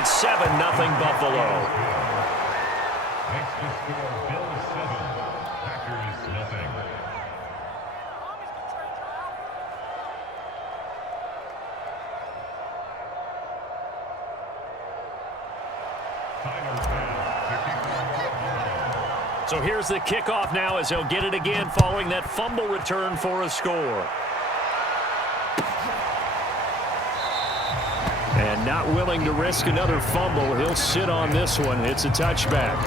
It's 7-0 Buffalo. Next to score, Bills 7, Packers nothing. So here's the kickoff now as he'll get it again following that fumble return for a score. And not willing to risk another fumble, he'll sit on this one. It's a touchback.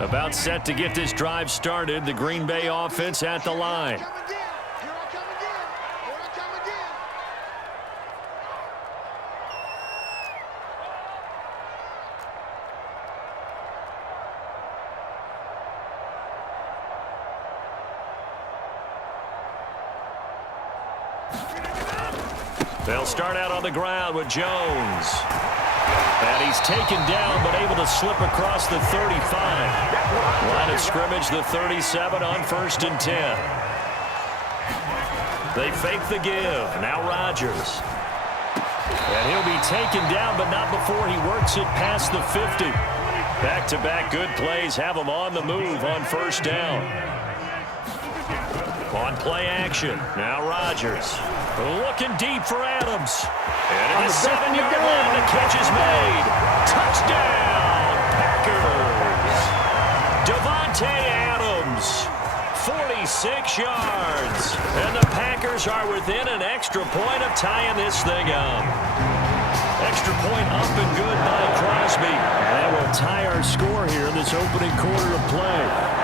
About set to get this drive started. The Green Bay offense at the line. They'll start out on the ground with Jones. And he's taken down, but able to slip across the 35. Line of scrimmage, the 37 on 1st and 10. They fake the give. Now Rodgers. And he'll be taken down, but not before he works it past the 50. Back-to-back good plays have him on the move on 1st down. On play action. Now Rodgers. Looking deep for Adams. And at the 7-yard line, the catch is made. Touchdown, Packers. Davante Adams, 46 yards. And the Packers are within an extra point of tying this thing up. Extra point up and good by Crosby. And we'll tie our score here in this opening quarter of play.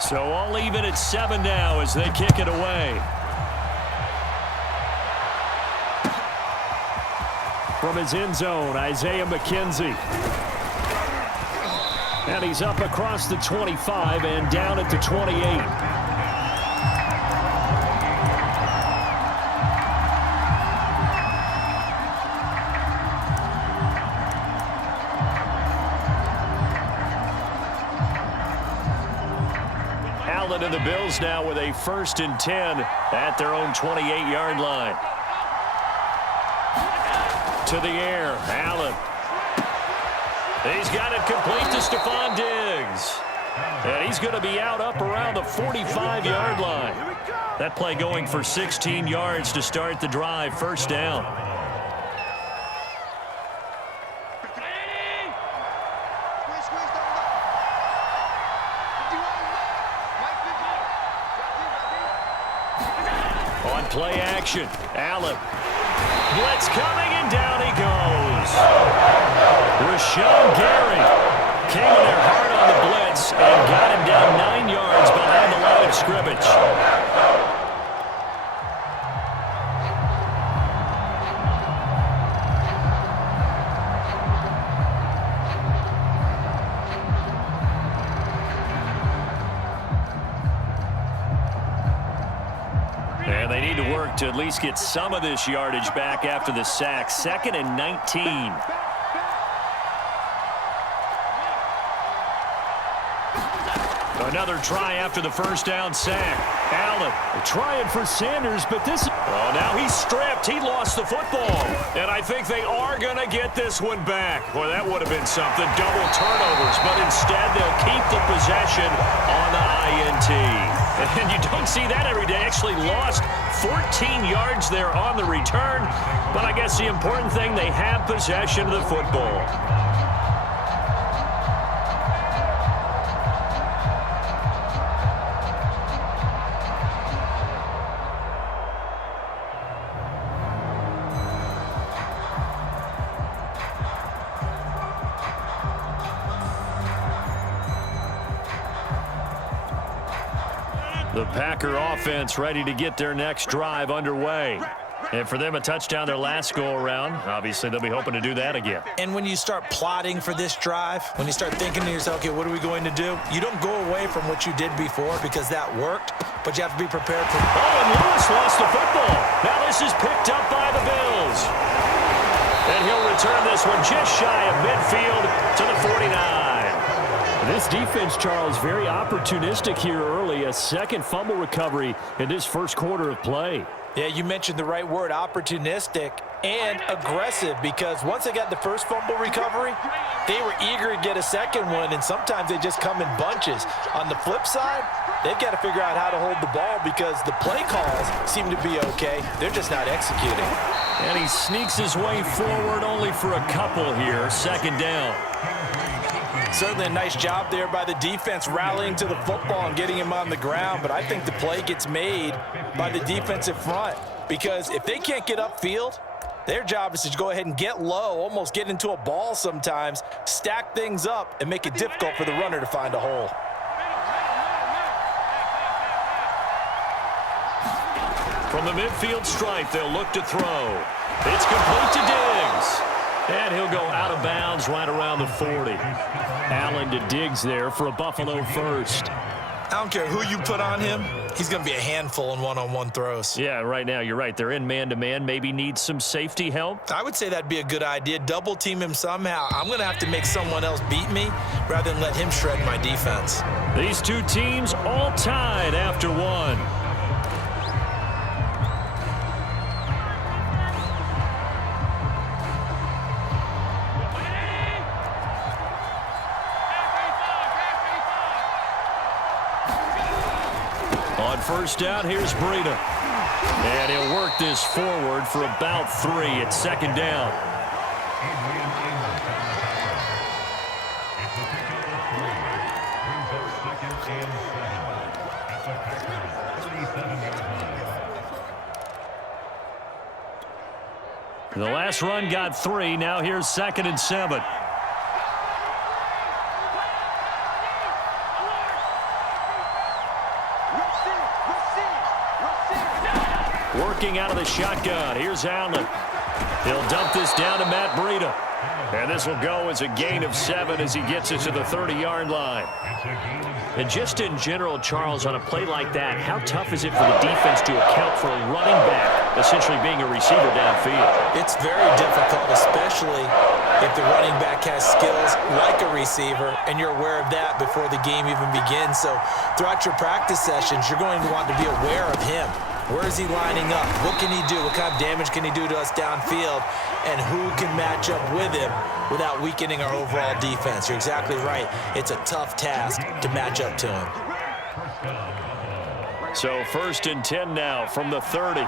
So all even at 7 now as they kick it away. From his end zone, Isaiah McKenzie. And he's up across the 25 and down at the 28. And the Bills now with a 1st and 10 at their own 28-yard line. To the air, Allen. He's got it complete to Stephon Diggs. And he's going to be out up around the 45-yard line. That play going for 16 yards to start the drive. 1st down. Play action. Allen. Blitz coming, and down he goes. Rashawn Gary came in there hard on the blitz and got him down 9 yards behind the line of scrimmage. They need to work to at least get some of this yardage back after the sack. 2nd and 19. Another try after the 1st down sack. Allen trying for Sanders, but this... Oh, now he's stripped. He lost the football. And I think they are going to get this one back. Well, that would have been something. Double turnovers, but instead they'll keep the possession on the INT. And you don't see that every day. Actually lost 14 yards there on the return. But I guess the important thing, they have possession of the football. The Packer offense ready to get their next drive underway. And for them, a touchdown their last go-around. Obviously, they'll be hoping to do that again. And when you start plotting for this drive, when you start thinking to yourself, okay, what are we going to do? You don't go away from what you did before because that worked, but you have to be prepared for... Oh, and Lewis lost the football. Now this is picked up by the Bills. And he'll return this one just shy of midfield to the 49. This defense, Charles, very opportunistic here early. A second fumble recovery in this first quarter of play. Yeah, you mentioned the right word, opportunistic and aggressive, because once they got the first fumble recovery, they were eager to get a second one, and sometimes they just come in bunches. On the flip side, they've got to figure out how to hold the ball because the play calls seem to be okay. They're just not executing. And he sneaks his way forward only for a couple here. Second down. Certainly a nice job there by the defense rallying to the football and getting him on the ground, but I think the play gets made by the defensive front because if they can't get upfield, their job is to go ahead and get low, almost get into a ball sometimes, stack things up, and make it difficult for the runner to find a hole. From the midfield stripe, they'll look to throw. It's complete to Diggs. And he'll go out of bounds right around the 40. Allen to Diggs there for a Buffalo first. I don't care who you put on him, he's going to be a handful in one-on-one throws. Yeah, right now, you're right. They're in man-to-man. Maybe need some safety help. I would say that'd be a good idea. Double team him somehow. I'm going to have to make someone else beat me rather than let him shred my defense. These two teams all tied after one. On first down, here's Breida. And he'll work this forward for about 3 at second down. The last run got 3. Now here's 2nd and 7. Working out of the shotgun. Here's Allen. He'll dump this down to Matt Breida. And this will go as a gain of 7 as he gets it to the 30-yard line. And just in general, Charles, on a play like that, how tough is it for the defense to account for a running back essentially being a receiver downfield? It's very difficult, especially if the running back has skills like a receiver, and you're aware of that before the game even begins. So throughout your practice sessions, you're going to want to be aware of him. Where is he lining up? What can he do? What kind of damage can he do to us downfield? And who can match up with him without weakening our overall defense? You're exactly right. It's a tough task to match up to him. So 1st and 10 now from the 30.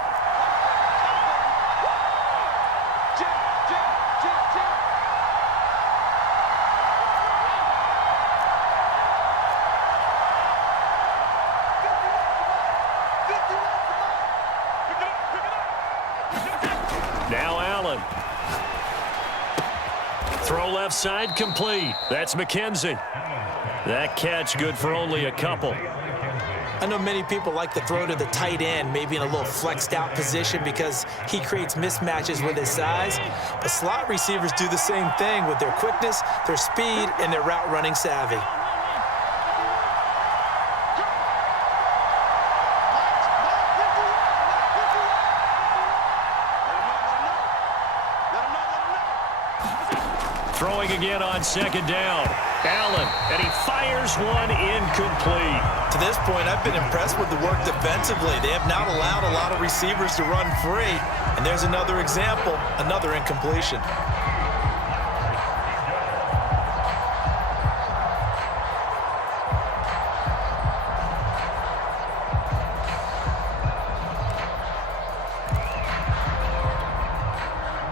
Now Allen. Throw left side complete. That's McKenzie. That catch good for only a couple. I know many people like to throw to the tight end, maybe in a little flexed out position because he creates mismatches with his size. But slot receivers do the same thing with their quickness, their speed, and their route running savvy. Throwing again on 2nd down. Allen, and he fires one incomplete. To this point, I've been impressed with the work defensively. They have not allowed a lot of receivers to run free. And there's another example, another incompletion.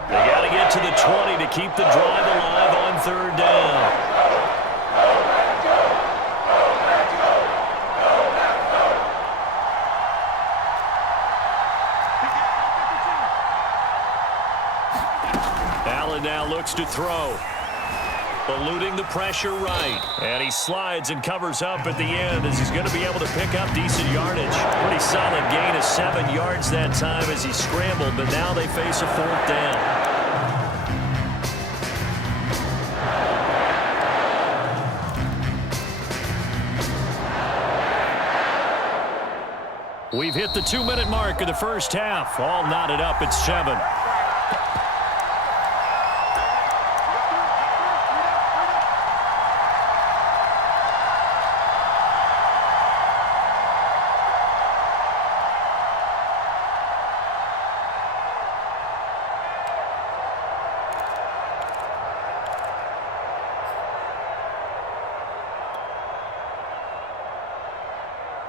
They got to get to the 20 to keep the drive alive on 3rd down. Allen now looks to throw. eluding the pressure right. And he slides and covers up at the end as he's going to be able to pick up decent yardage. Pretty solid gain of 7 yards that time as he scrambled, but now they face a 4th down. We've hit the 2-minute mark of the first half. All knotted up at 7.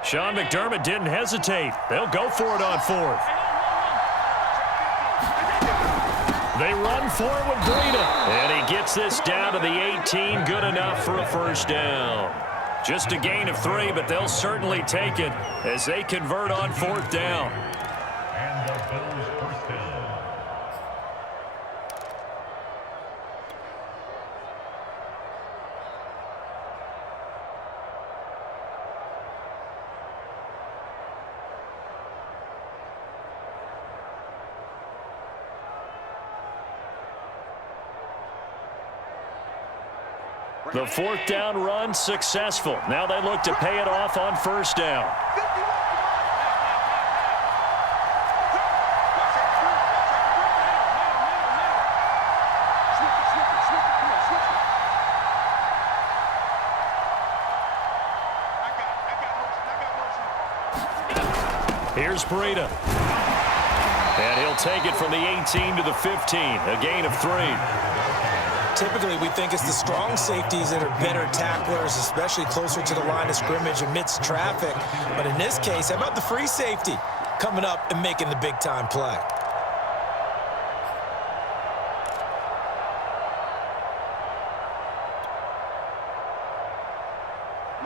Sean McDermott didn't hesitate. They'll go for it on 4th. They run for it with Breida. And he gets this down to the 18. Good enough for a first down. Just a gain of 3, but they'll certainly take it as they convert on 4th down. And the Bills first down. The 4th down run successful. Now they look to pay it off on 1st down. Here's Breida. And he'll take it from the 18 to the 15. A gain of 3. Typically, we think it's the strong safeties that are better tacklers, especially closer to the line of scrimmage amidst traffic. But in this case, how about the free safety coming up and making the big-time play?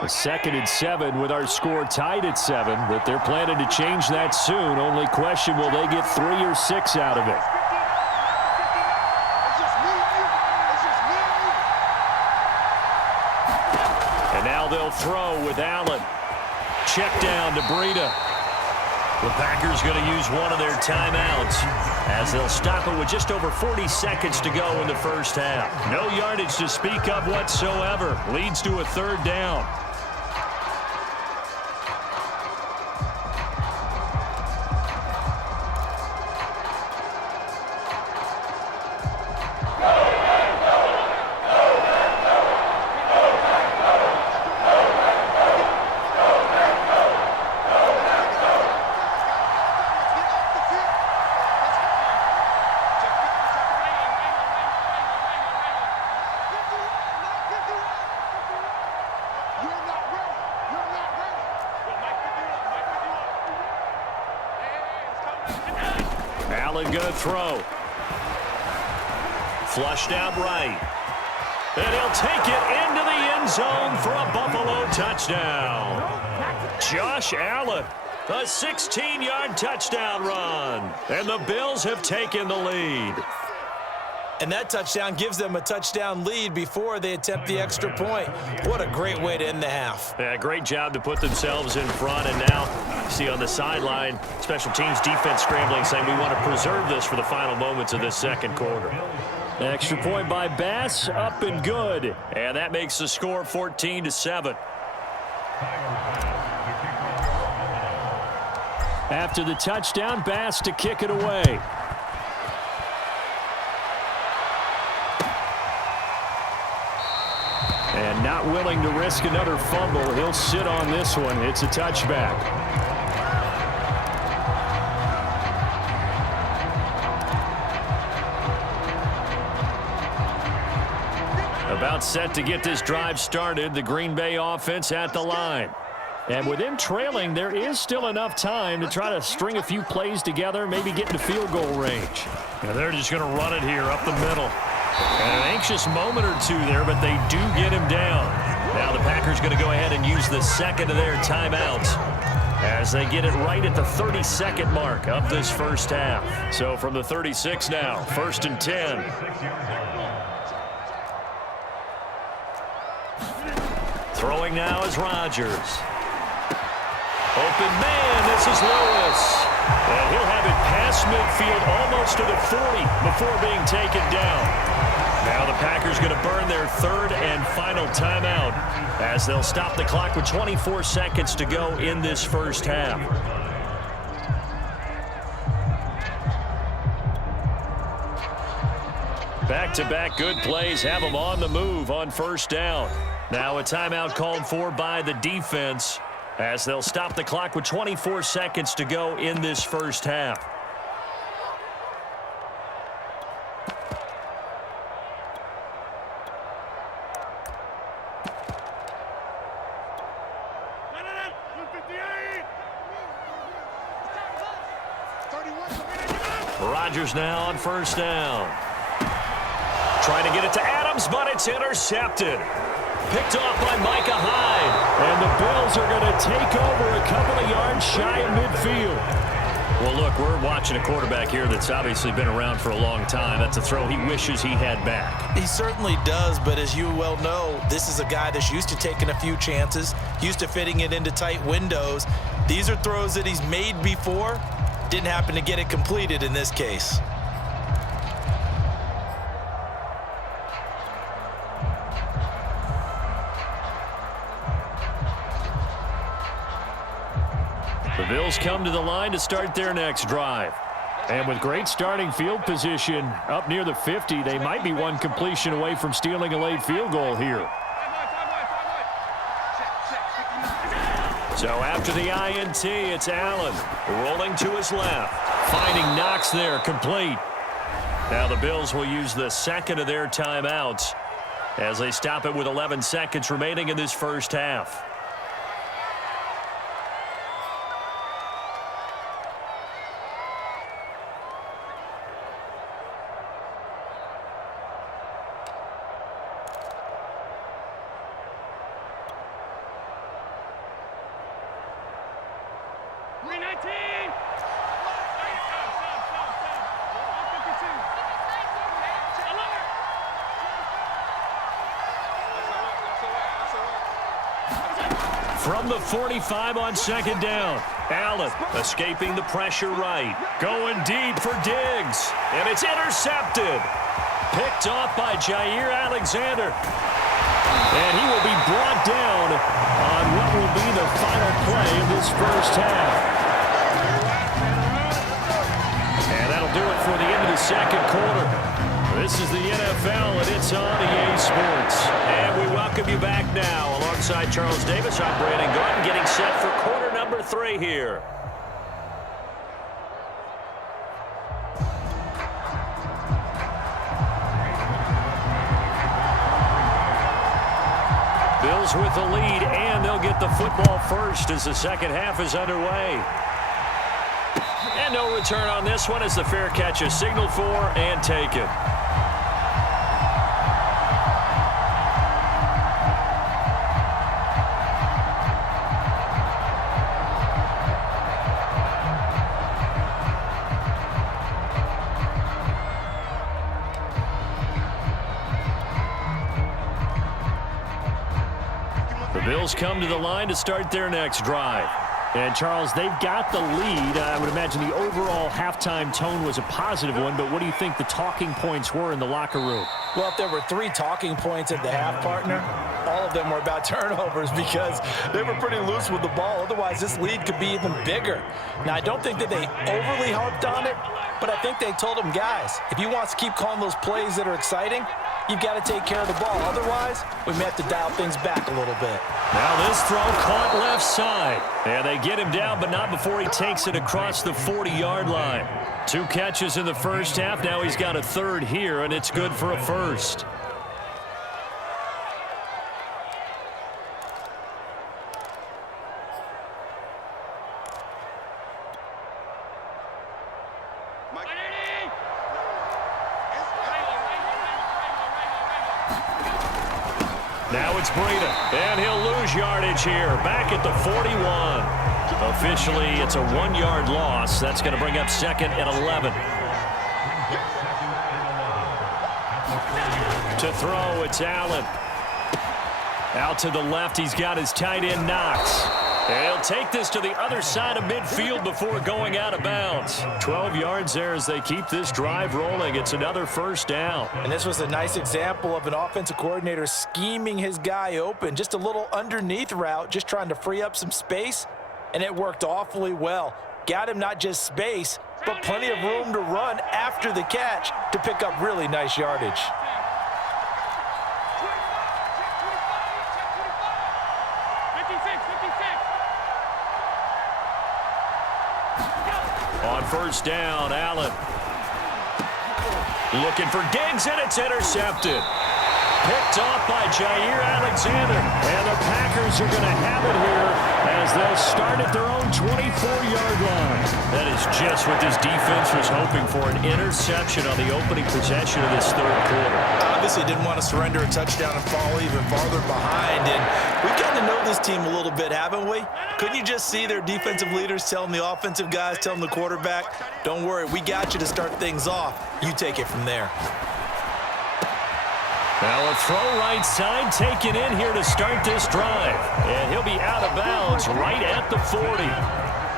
A 2nd and 7 with our score tied at 7, but they're planning to change that soon. Only question, will they get 3 or 6 out of it? And now they'll throw with Allen. Check down to Breida. The Packers going to use one of their timeouts as they'll stop it with just over 40 seconds to go in the first half. No yardage to speak of whatsoever. Leads to a 3rd down. Allen going to throw. Flushed out right. And he'll take it into the end zone for a Buffalo touchdown. Josh Allen, a 16-yard touchdown run. And the Bills have taken the lead. And that touchdown gives them a touchdown lead before they attempt the extra point. What a great way to end the half. Yeah, great job to put themselves in front. And now, you see on the sideline, special teams defense scrambling, saying we want to preserve this for the final moments of this second quarter. Extra point by Bass, up and good. And that makes the score 14-7. After the touchdown, Bass to kick it away. And not willing to risk another fumble. He'll sit on this one. It's a touchback. About set to get this drive started. The Green Bay offense at the line. And with them trailing, there is still enough time to try to string a few plays together, maybe get into field goal range. Now they're just going to run it here up the middle. And an anxious moment or two there, but they do get him down. Now the Packers going to go ahead and use the second of their timeouts as they get it right at the 30-second mark of this first half. So from the 36 now, 1st and 10. Throwing now is Rodgers. Open man, this is Lewis. And he'll have it past midfield almost to the 40 before being taken down. Now the Packers going to burn their third and final timeout as they'll stop the clock with 24 seconds to go in this first half. Back-to-back good plays have them on the move on first down. Now a timeout called for by the defense as they'll stop the clock with 24 seconds to go in this first half. Rodgers now on first down. Trying to get it to Adams, but it's intercepted. Picked off by Micah Hyde. And the Bills are going to take over a couple of yards shy of midfield. Well, look, we're watching a quarterback here that's obviously been around for a long time. That's a throw he wishes he had back. He certainly does, but as you well know, this is a guy that's used to taking a few chances, used to fitting it into tight windows. These are throws that he's made before. Didn't happen to get it completed in this case. The Bills come to the line to start their next drive. And with great starting field position up near the 50, they might be one completion away from stealing a late field goal here. So after the INT, it's Allen rolling to his left. Finding Knox there, complete. Now the Bills will use the second of their timeouts as they stop it with 11 seconds remaining in this first half. From the 45 on second down. Allen escaping the pressure right. Going deep for Diggs. And it's intercepted. Picked off by Jair Alexander. And he will be brought down on what will be the final play of this first half. And that'll do it for the end of the second quarter. This is the NFL, and it's on EA Sports. And we welcome you back now. Alongside Charles Davis, I'm Brandon Gordon, getting set for quarter number 3 here. Bills with the lead, and they'll get the football first as the second half is underway. And no return on this one as the fair catch is signaled for and taken. The Bills come to the line to start their next drive. And, Charles, they've got the lead. I would imagine the overall halftime tone was a positive one, but what do you think the talking points were in the locker room? Well, if there were 3 talking points at the half, partner, all of them were about turnovers because they were pretty loose with the ball. Otherwise, this lead could be even bigger. Now, I don't think that they overly harped on it, but I think they told them, guys, if you want to keep calling those plays that are exciting, you've got to take care of the ball. Otherwise, we may have to dial things back a little bit. Now this throw caught left side. And they get him down, but not before he takes it across the 40-yard line. 2 catches in the first half. Now he's got a third here, and it's good for a first. Now it's Breida, and he'll lose yardage here, back at the 41. Officially, it's a 1-yard loss. That's going to bring up second and 11. To throw, it's Allen. Out to the left, he's got his tight end Knox. And he'll take this to the other side of midfield before going out of bounds. 12 yards there as they keep this drive rolling. It's another first down. And this was a nice example of an offensive coordinator scheming his guy open. Just a little underneath route, just trying to free up some space, and it worked awfully well. Got him not just space, but plenty of room to run after the catch to pick up really nice yardage. On first down, Allen. Looking for Diggs, and it's intercepted. Picked off by Jair Alexander. And the Packers are going to have it here as they'll start at their own 24-yard line. That is just what this defense was hoping for, an interception on the opening possession of this third quarter. Obviously didn't want to surrender a touchdown and fall even farther behind. And we've gotten to know this team a little bit, haven't we? Couldn't you just see their defensive leaders telling the offensive guys, telling the quarterback, don't worry, we got you to start things off. You take it from there. Now a throw right side taken in here to start this drive. And he'll be out of bounds right at the 40.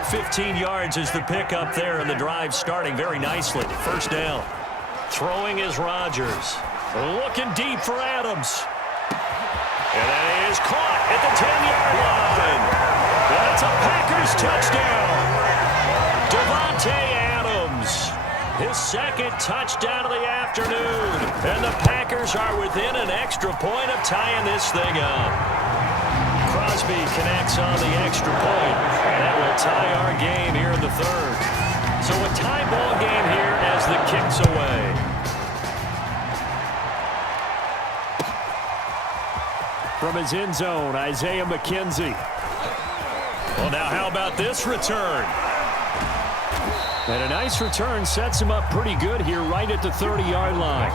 15 yards is the pickup there, and the drive starting very nicely. First down. Throwing is Rodgers. Looking deep for Adams. And that is caught at the 10-yard line. That's a Packers touchdown. Devontae Adams. His second touchdown of the afternoon. And the Packers are within an extra point of tying this thing up. Crosby connects on the extra point. And that will tie our game here in the third. So a tie ball game here as the kick's away. From his end zone, Isaiah McKenzie. Well, now how about this return? And a nice return sets him up pretty good here right at the 30-yard line.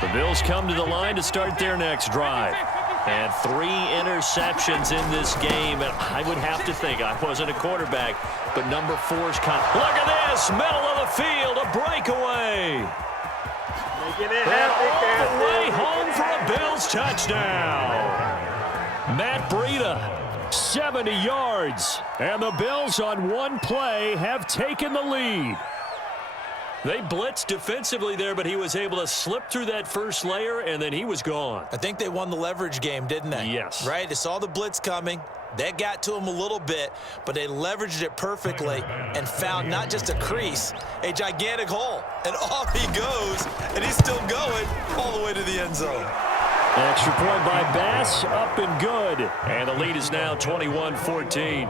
The Bills come to the line to start their next drive. And 3 interceptions in this game. And I would have to think, I wasn't a quarterback, but number 4's come. Look at this, middle of the field, a breakaway. All the way home for a Bills touchdown. Matt Breida, 70 yards. And the Bills on one play have taken the lead. They blitzed defensively there, but he was able to slip through that first layer, and then he was gone. I think they won the leverage game, didn't they? Yes. Right? They saw the blitz coming. That got to him a little bit, but they leveraged it perfectly and found not just a crease, a gigantic hole. And off he goes, and he's still going all the way to the end zone. Extra point by Bass, up and good. And the lead is now 21-14.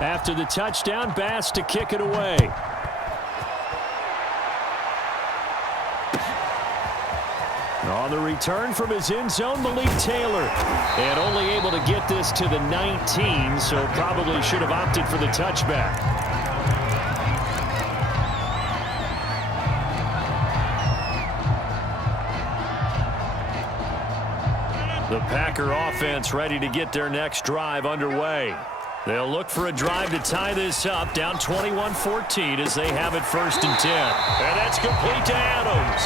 After the touchdown, Bass to kick it away. On the return from his end zone, Malik Taylor. And only able to get this to the 19, so probably should have opted for the touchback. The Packer offense ready to get their next drive underway. They'll look for a drive to tie this up, down 21-14 as they have it 1st and 10. And that's complete to Adams.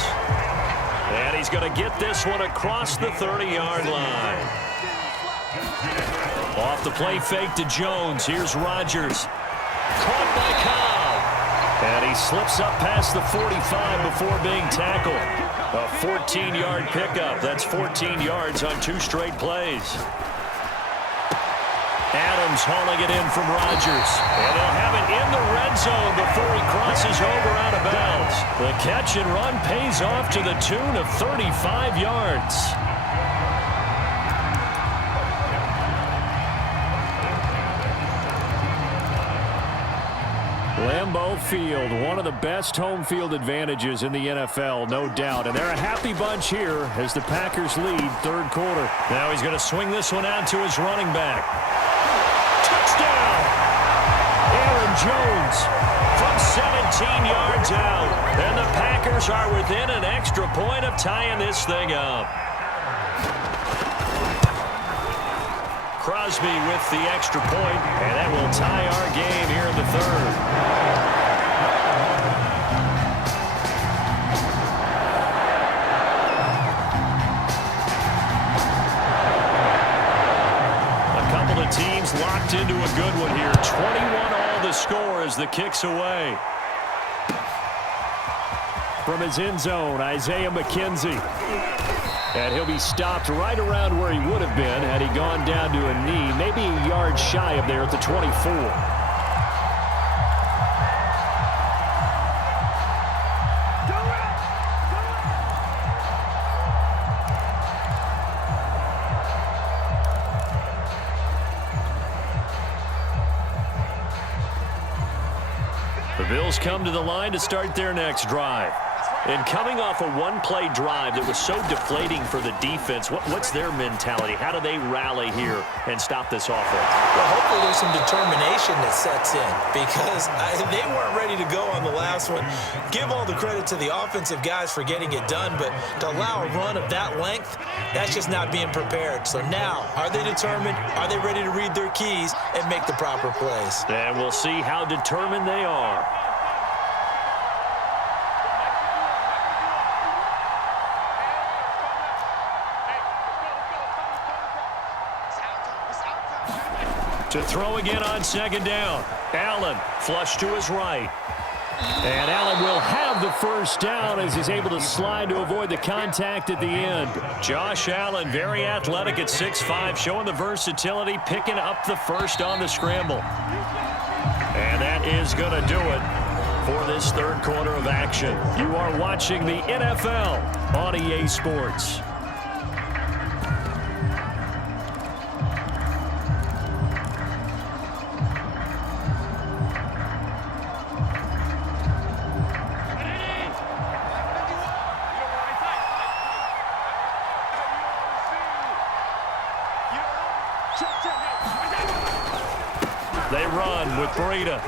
And he's going to get this one across the 30-yard line. Off the play fake to Jones. Here's Rodgers. Caught by Cobb. And he slips up past the 45 before being tackled. A 14-yard pickup. That's 14 yards on 2 straight plays. Adams hauling it in from Rodgers. And they'll have it in the red zone before he crosses over out of bounds. The catch and run pays off to the tune of 35 yards. Lambeau Field, one of the best home field advantages in the NFL, no doubt. And they're a happy bunch here as the Packers lead third quarter. Now he's going to swing this one out to his running back. Touchdown! Aaron Jones from 17 yards out. And the Packers are within an extra point of tying this thing up. Crosby with the extra point, and that will tie our game here in the third. A couple of teams locked into a good one here. 21 all the score as the kick's away. From his end zone, Isaiah McKenzie. And he'll be stopped right around where he would have been had he gone down to a knee, maybe a yard shy of there at the 24. The Bills come to the line to start their next drive. And coming off a one-play drive that was so deflating for the defense, what's their mentality? How do they rally here and stop this offense? Well, hopefully there's some determination that sets in because they weren't ready to go on the last one. Give all the credit to the offensive guys for getting it done, but to allow a run of that length, that's just not being prepared. So now, are they determined? Are they ready to read their keys and make the proper plays? And we'll see how determined they are. To throw again on second down. Allen flush to his right. And Allen will have the first down as he's able to slide to avoid the contact at the end. Josh Allen, very athletic at 6'5", showing the versatility, picking up the first on the scramble. And that is going to do it for this third quarter of action. You are watching the NFL on EA Sports. They run with Breida.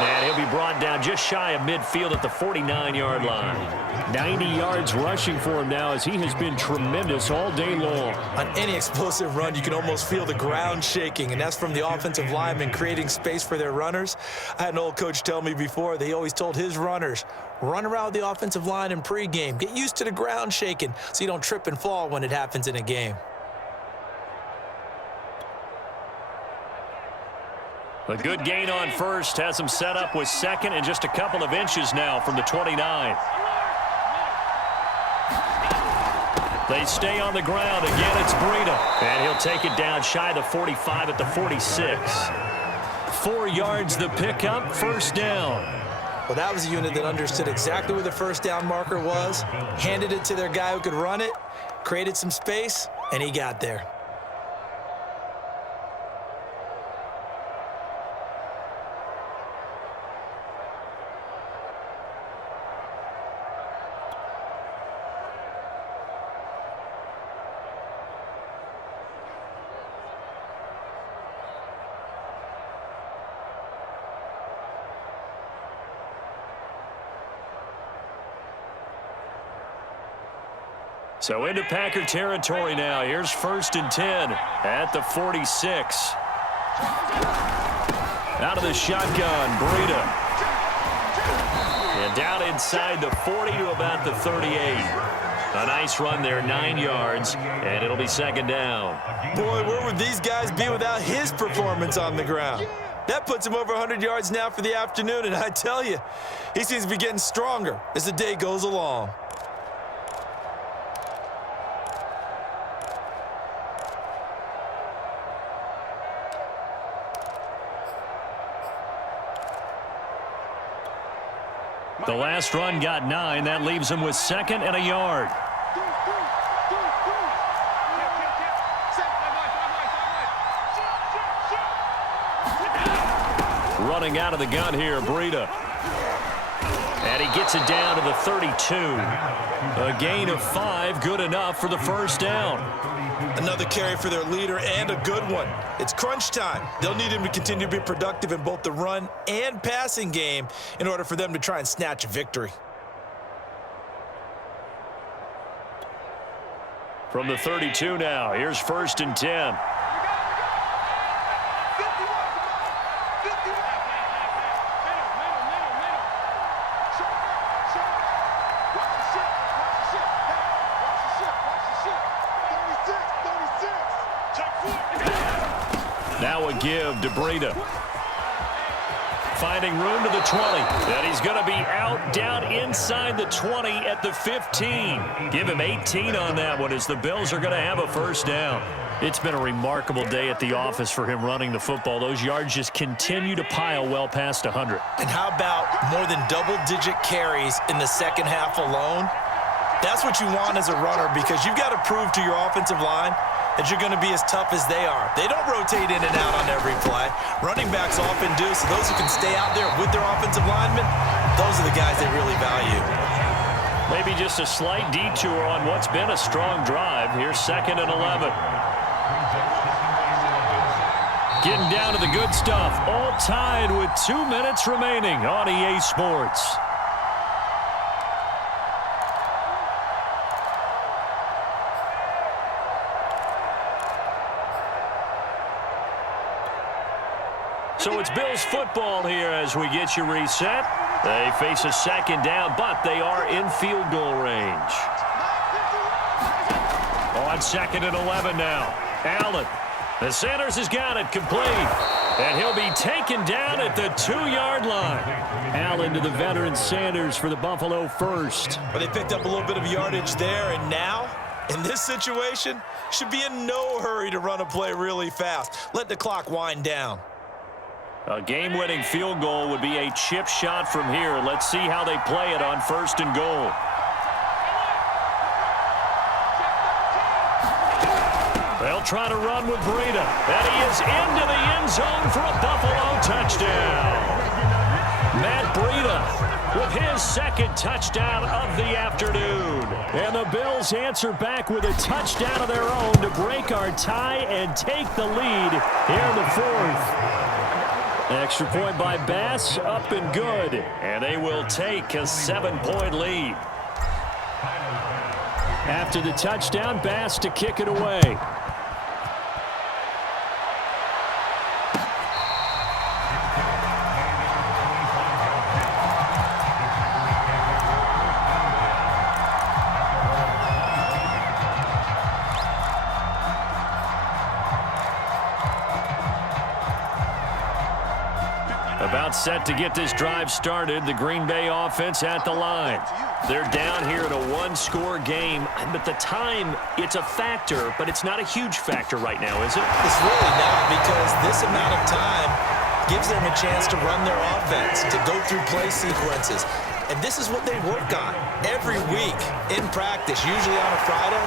And he'll be brought down just shy of midfield at the 49-yard line. 90 yards rushing for him now as he has been tremendous all day long. On any explosive run, you can almost feel the ground shaking, and that's from the offensive linemen creating space for their runners. I had an old coach tell me before, they always told his runners, run around the offensive line in pregame. Get used to the ground shaking so you don't trip and fall when it happens in a game. A good gain on first has him set up with second and just a couple of inches now from the 29. They stay on the ground. Again, it's Breida. And he'll take it down shy of the 45 at the 46. 4 yards the pickup, first down. Well, that was a unit that understood exactly where the first down marker was, handed it to their guy who could run it, created some space, and he got there. So into Packer territory now. Here's 1st and 10 at the 46. Out of the shotgun, Breida. And down inside the 40 to about the 38. A nice run there, 9 yards, and it'll be second down. Boy, where would these guys be without his performance on the ground? That puts him over 100 yards now for the afternoon, and I tell you, he seems to be getting stronger as the day goes along. The last run got 9. That leaves him with second and a yard. Running out of the gun here, Breida. And he gets it down to the 32. A gain of 5, good enough for the first down. Another carry for their leader, and a good one. It's crunch time. They'll need him to continue to be productive in both the run and passing game in order for them to try and snatch a victory. From the 32 now, here's 1st and 10. Now a give to Breida. Finding room to the 20. And he's going to be out down inside the 20 at the 15. Give him 18 on that one as the Bills are going to have a first down. It's been a remarkable day at the office for him running the football. Those yards just continue to pile well past 100. And how about more than double-digit carries in the second half alone? That's what you want as a runner, because you've got to prove to your offensive line that you're going to be as tough as they are. They don't rotate in and out on every play. Running backs often do, so those who can stay out there with their offensive linemen, those are the guys they really value. Maybe just a slight detour on what's been a strong drive. Here's 2nd and 11. Getting down to the good stuff. All tied with 2 minutes remaining on EA Sports. So it's Bills football here as we get you reset. They face a 2nd down, but they are in field goal range. On 2nd and 11 now. Allen. The Sanders has got it complete. And he'll be taken down at the 2-yard line. Allen to the veteran Sanders for the Buffalo first. But they picked up a little bit of yardage there, and now, in this situation, should be in no hurry to run a play really fast. Let the clock wind down. A game-winning field goal would be a chip shot from here. Let's see how they play it on 1st and goal. They'll try to run with Breida. And he is into the end zone for a Buffalo touchdown. Matt Breida with his 2nd touchdown of the afternoon. And the Bills answer back with a touchdown of their own to break our tie and take the lead here in the 4th. Extra point by Bass, up and good. And they will take a 7-point lead. After the touchdown, Bass to kick it away. About set to get this drive started. The Green Bay offense at the line. They're down here in a 1-score game. But the time, it's a factor, but it's not a huge factor right now, is it? It's really not, because this amount of time gives them a chance to run their offense, to go through play sequences. And this is what they work on every week in practice, usually on a Friday.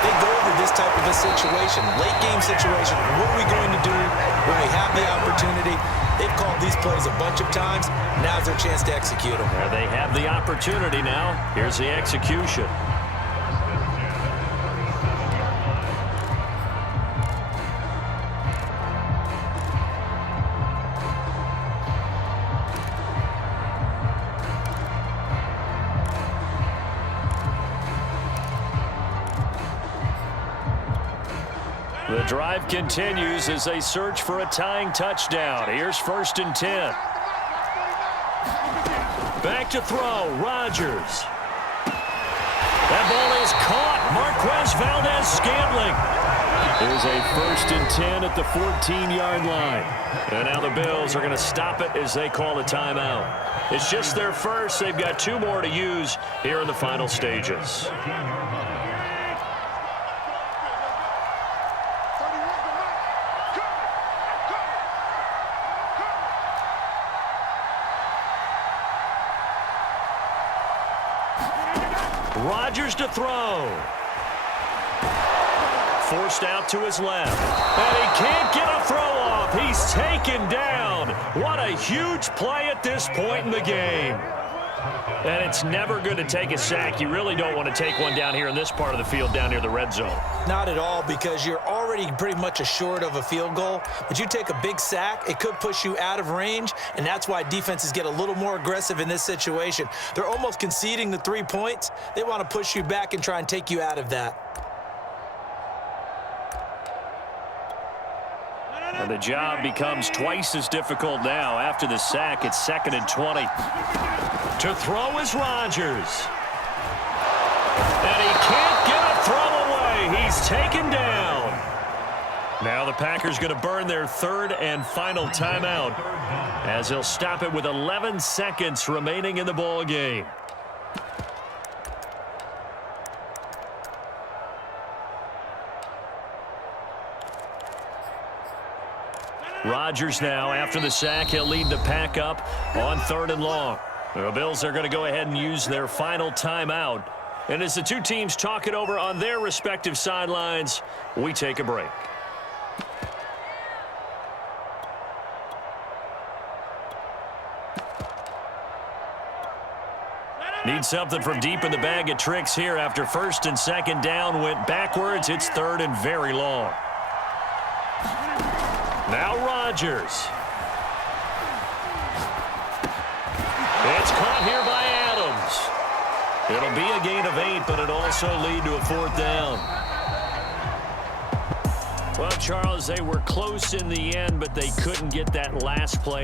They go over this type of a situation, late game situation. What are we going to do when we have the opportunity? They've called these plays a bunch of times. Now's their chance to execute them. They have the opportunity now. Here's the execution. The drive continues as they search for a tying touchdown. Here's 1st and 10. Back to throw, Rodgers. That ball is caught. Marquez Valdez-Scantling. There's a 1st and 10 at the 14-yard line. And now the Bills are going to stop it as they call a timeout. It's just their first. They've got 2 more to use here in the final stages. Rodgers to throw. Forced out to his left. And he can't get a throw off. He's taken down. What a huge play at this point in the game. And it's never good to take a sack. You really don't want to take one down here in this part of the field, down near the red zone. Not at all, because you're already pretty much assured of a field goal. But you take a big sack, it could push you out of range, and that's why defenses get a little more aggressive in this situation. They're almost conceding the 3 points. They want to push you back and try and take you out of that. And the job becomes twice as difficult now. After the sack, it's 2nd and 20. To throw is Rodgers. And he can't get a throw away. He's taken down. Now the Packers going to burn their 3rd and final timeout, as they'll stop it with 11 seconds remaining in the ball game. Rodgers now, after the sack, he'll lead the pack up on 3rd and long. The Bills are going to go ahead and use their final timeout. And as the two teams talk it over on their respective sidelines, we take a break. Need something from deep in the bag of tricks here after 1st and 2nd down went backwards. It's 3rd and very long. Now Rodgers. It's caught here by Adams. It'll be a gain of 8, but it'll also lead to a 4th down. Well, Charles, they were close in the end, but they couldn't get that last play.